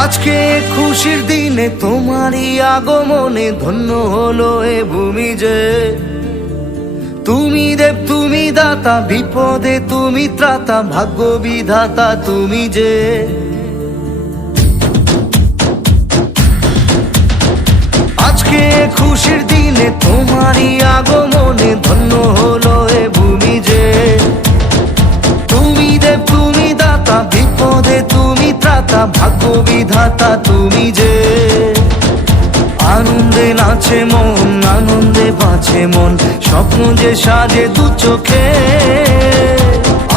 আজকে খুশির দিনে তোমারই আগমনে ধন্য হলো এ ভূমি যে। তুমি দেব তুমি দাতা, বিপদে তুমি ত্রাতা, ভাগ্য বিধাতা তুমি যে। আজকে খুশির দিনে তোমারই আগমনে ধন্য হলো এ ভূমি যে। তুমি দেব তুমি দাতা, বিপদে তুমি ত্রাতা, ভাগ্য বিধাতা তুমি যে। আনন্দে নাচে মন, আনন্দে বাঁচে মন, স্বপ্ন যে সাজে দু চোখে।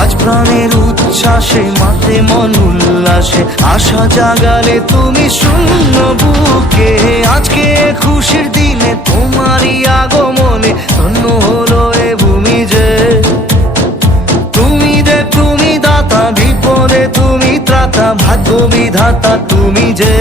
আজ প্রাণের উচ্ছ্বাসে মাতে মন উল্লাসে, আশা জাগালে তুমি শূন্য বুকে। আজকে খুশির দিনে তোমারই আগমনে ধন্য হলো এ ভূমি যে। তুমি দেব তুমি দাতা, বিপদে তুমি ত্রাতা, ভাগ্য বিধাতা তুমি যে।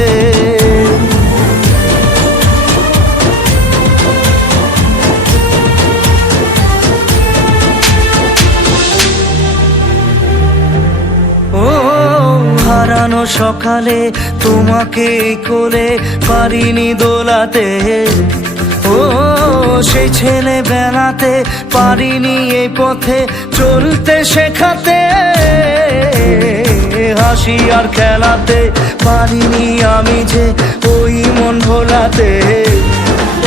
হারানো সকালে তোমাকে কোলে পারিনি দোলাতে, ও সেই ছেলে বেলাতে পারিনি এই পথে চলতে শেখাতে। হাসি আর খেলাতে পারিনি আমি যে ওই মন ভোলাতে।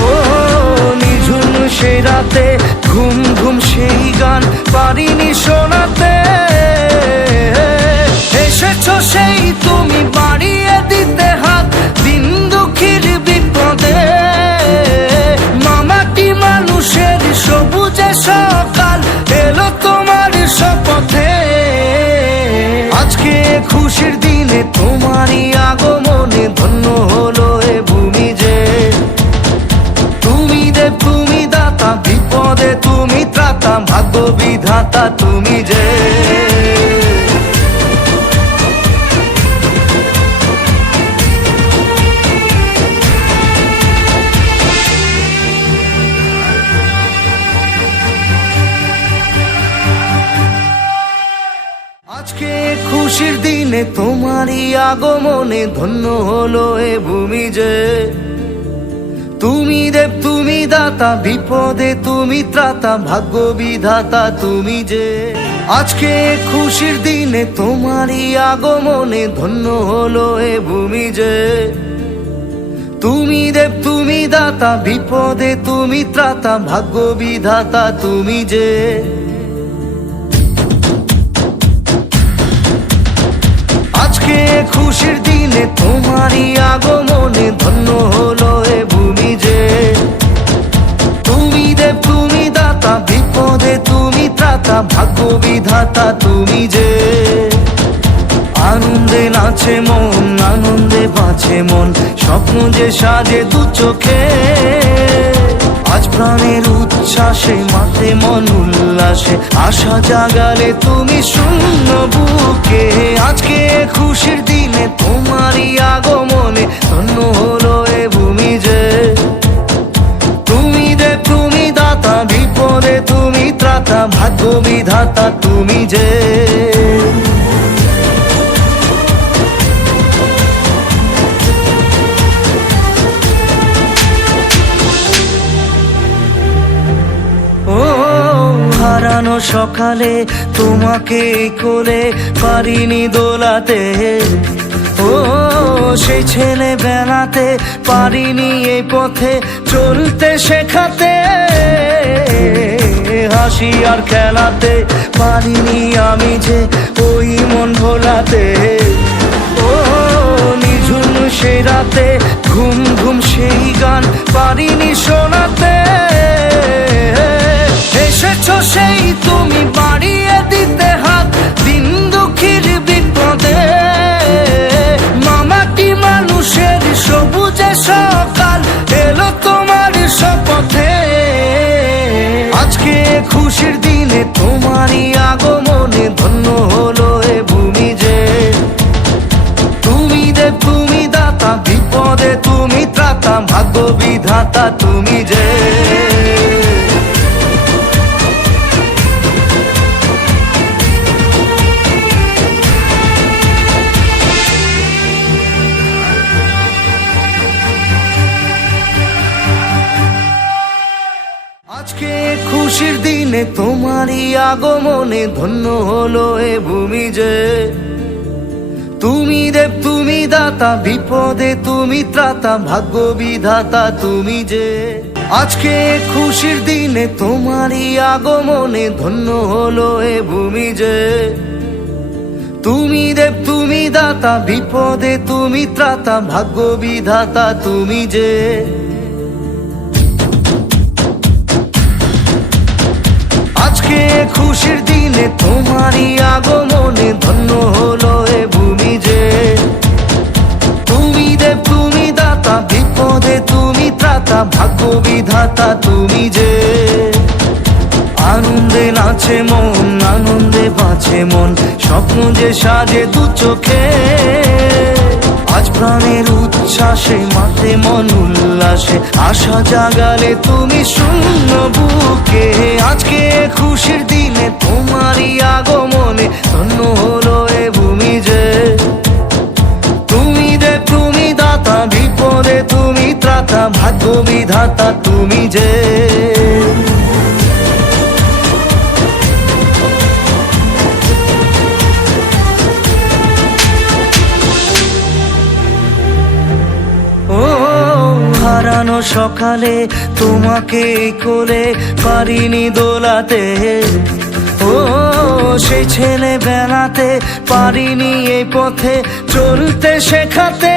ও নিঝুম সেই রাতে ঘুম ঘুম সেই গান পারিনি শোনাতে। এসেছো সেই তুমি বাড়িয়ে দিতে হাত দিন দুঃখীর বিপদে। মামাটি মানুষের সবুজে সকাল এলো তোমার শপথে। আজকে খুশির দিনে তোমারই আগমনে ধন্য হলো এ ভূমি যে। তুমি দেব তুমি দাতা, বিপদে তুমি ত্রাতা, ভাগ্য বিধাতা তুমি যে। আজকে খুশির দিনে তোমারই আগমনে ধন্য হলো এ ভূমি যে। তুমি দেব তুমি দাতা, বিপদে তুমি ত্রাতা, ভাগ্য বিধাতা তুমি যে। আজকে খুশির দিনে তোমারই আগমনে ধন্য হলো এ ভূমি যে। তুমি দেব তুমি দাতা, বিপদে তুমি ত্রাতা, ভাগ্য বিধাতা তুমি যে। আজকে খুশির দিনে তোমারই আগমনে ধন্য হলো এ ভূমি যে। তুমি দেব তুমি দাতা, বিপদে তুমি ত্রাতা, ভাগ্য বিধাতা তুমি যে। আনন্দে নাচে মন, আনন্দে বাঁচে মন, স্বপ্ন যে সাজে দু চোখে। আজ প্রাণের উচ্ছ্বাসে মাতে মন উল্লাসে, আশা জাগালে তুমি শূন্য বুকে। আজকে খুশির দিনে তোমারই আগমনে ধন্য হলো এ ভূমি যে। তুমি দেব তুমি দাতা, বিপদে তুমি ত্রাতা, ভাগ্য বিধাতা তুমি যে। হারানো সকালে তোমাকে কোলে পারিনি দোলাতে, ও সেই ছেলে বেলাতে পারিনি এই পথে চলতে শেখাতে। হাসি আর খেলাতে পারিনি আমি যে ওই মন ভোলাতে। ও নিঝুম সেই রাতে ঘুম ঘুম সেই গান পারিনি শোনাতে। এসেছো সেই তুমি বাড়িয়ে দিতে হাত দিন দুঃখীর বিপদে। মামাটি মানুষের সবুজে সকাল এলো তোমার শপথে। আজকে খুশির দিনে তোমারই আগমনে ধন্য হলো এ ভূমি যে। তুমি দেব তুমি দাতা, বিপদে তুমি ত্রাতা, ভাগ্য বিধাতা তুমি যে। দিনে তোমারই আগমনে ধন্য হলো এ ভূমি যে। তুমি দেব তুমি দাতা, বিপদে তুমি ত্রাতা, ভাগ্য বিধাতা তুমি যে। আজকে খুশির দিনে তোমারই আগমনে ধন্য হলো এ ভূমি যে। তুমি দেব তুমি দাতা, বিপদে তুমি ত্রাতা, ভাগ্য বিধাতা তুমি যে। আজকে খুশির দিনে তোমারই আগমনে ধন্য হলো এ ভূমি যে। তুমি দেব তুমি দাতা, বিপদে তুমি ত্রাতা, ভাগ্য বিধাতা তুমি যে। আনন্দে নাচে মন, আনন্দে বাঁচে মন, স্বপ্ন যে সাজে দু চোখে। আজ প্রাণের উচ্ছ্বাসে মাতে মন উল্লাসে, আশা জাগালে তুমি শূন্য বুকে। আজকে খুশির দিনে তোমারই আগমনে ধন্য হলো এ ভূমি যে। তুমি দেব তুমি দাতা, বিপদে তুমি ত্রাতা, ভাগ্য বিধাতা তুমি যে। হারানো সকালে তোমাকে কোলে পারিনি দোলাতে, ও সেই ছেলে বেলাতে পারিনি এই পথে চলতে শেখাতে।